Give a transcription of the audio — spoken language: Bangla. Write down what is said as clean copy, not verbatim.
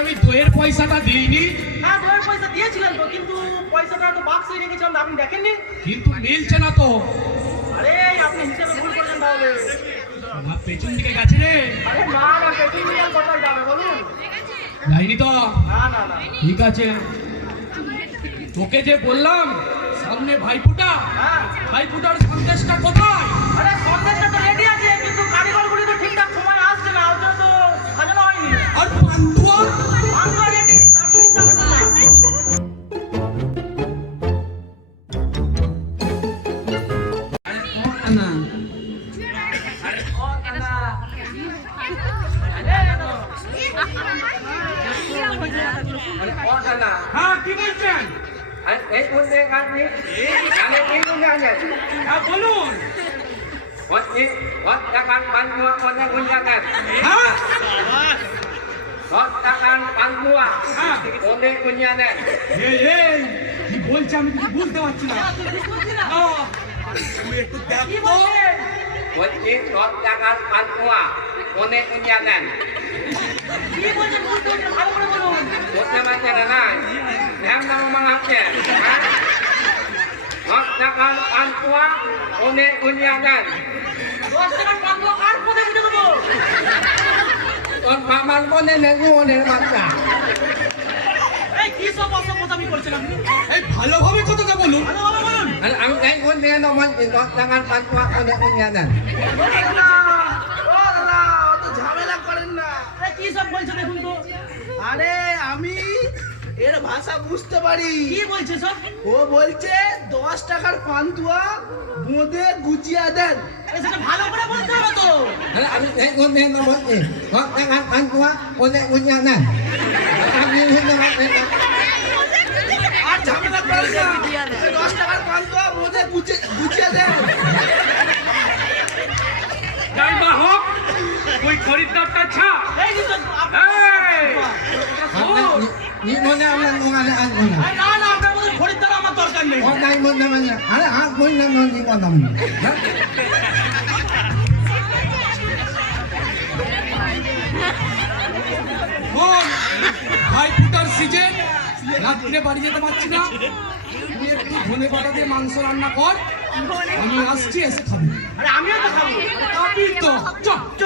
আমি দইয়ের পয়সাটা দিইনি? হ্যাঁ দইয়ের পয়সা দিয়েছিলেন তো, কিন্তু পয়সাটা তো বাক্সে রেখেছিলাম, আপনি দেখেননি? কিন্তু মিলছে না তো। আরে আপনি হিসেবে ভুল করলেন তাহলে। আমার পেছন দিকে গেছে রে। আরে না না, পেছন দিকে আর কোথায় যাবে বলুন? যাইনি তো? না না না। ঠিক আছে, তোকে যে বললাম সামনে ভাইফোঁটা, হ্যাঁ ভাইফোঁটার সন্দেশটা কোথায়? আরে সন্দেশটা তো রেডি আছে, কিন্তু কারিগরগুলি তো ঠিকঠাক সময় আসছে না, ওটা তো সাজানো হয়নি। আর পান্তুয়া? পান্তুয়া রেডি, আপনি চিন্তা করবেন না। হ্যাঁ কি বলছেন? এই বলতে আপনি জানে এই বলতে আছেন হ্যাঁ বলুন। হচ্ছে টাকার পান্তুয়া কোনে গুঞ্জাকার হ্যাঁ 10 টাকার পান্তুয়া হ্যাঁ। কোনে গুঞ্জাকার এই এই কি বলছে আমি কিছু বুঝতে পারছি না। না, তুই একটু দেখ কি তো। বলছে? হচ্ছে 10 টাকার পান্তুয়া কোনে গুঞ্জাকার কি বলছে বুঝতে পারছি না, ভালো করে বলুন। বলতে পারছেন না ধ্যান নাম মাঙাচ্ছে 10 টাকার পান্তুয়া কোনে গুঞ্জাকার 10 টাকার পান্তুয়া কার কোথায় দিতে দেবো? তোর মামার কোনে নেগুনের বাচ্চা এই কি সব অসভ্যতামি করছেন আপনি? এই ভালোভাবে কথাটা বলুন। ভালোভাবে বলুন। আমি এই বলতে বলছি 10 টাকার পান্তুয়া কোনে গুঞ্জাকার ঝামেলা করেন না। এই কি সব বলছেন দেখুন তো। আরে আমি এর ভাষা বুঝতে পারি। কি বলছে সব? ও বলছে 10 টাকার পান্তুয়া বোঁদে গুজিয়া দেন। আরে সেটা ভালো করে বলতে হবে তো। আমি এই বলতে বলছি 10 টাকার পান্তুয়া কোনে গুঞ্জাকার আপনি বুঝতে পারছেন না আর ঝামেলা করেন না। এই 10 টাকার পান্তুয়া বোঁদে গুজিয়া দেন। যাই বা হোক, ওই খরিদ্দারটা ছাড়। এই যে তো এই! ni mona ang mona ang mona না না, আপনার মতো খরিদ্দার আমার দরকার নেই। o dai mona man ara hat mona non ni mona man শোন, ভাইফোঁটার সিজন, রাত্রে বাড়ি যেতে পারছি না, তুই একটু ধনে পাতা দিয়ে মাংস রান্না কর, আমি আসছি, এসে খাবি। আরে আমিও তো খাবো। খাবি তো? চ। চ।